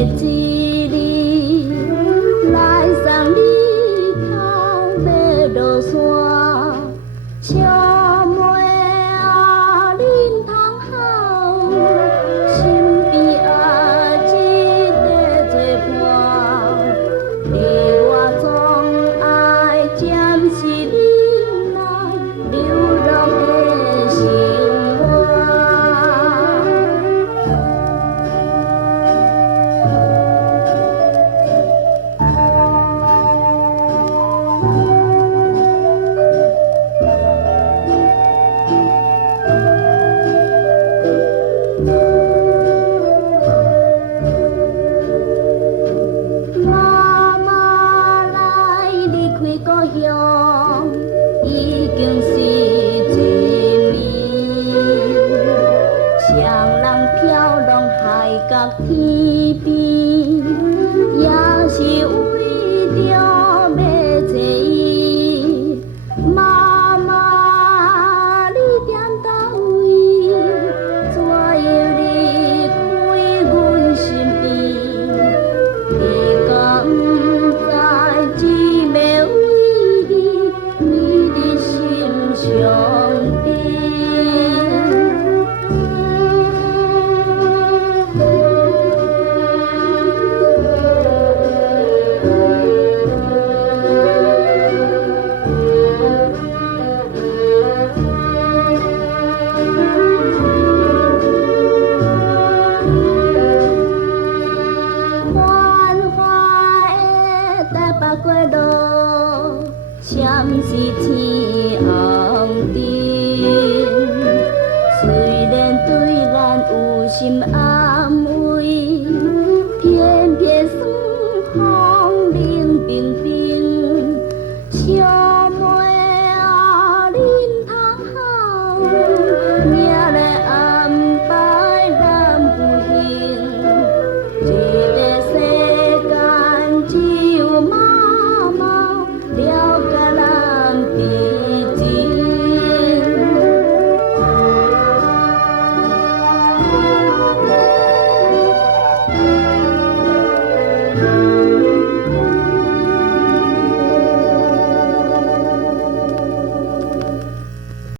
一日来送你头要落山，笑妹啊，恁通好，身边啊一块做伴，你我总爱暂时忍耐流浪的生活。妈妈来离开故乡，已经是一年。双人飘浪海角天边，也是为着要找伊。妈妈，你踮倒位？怎样离开阮身边？你敢不知姊妹为你的心上甜？繁华的台北过路，闪是天红灯。虽然对咱有心安慰，偏偏酸风冷冰冰。小妹啊，恁通好，命的安排咱不行。这个世间只有妈妈了解咱彼情。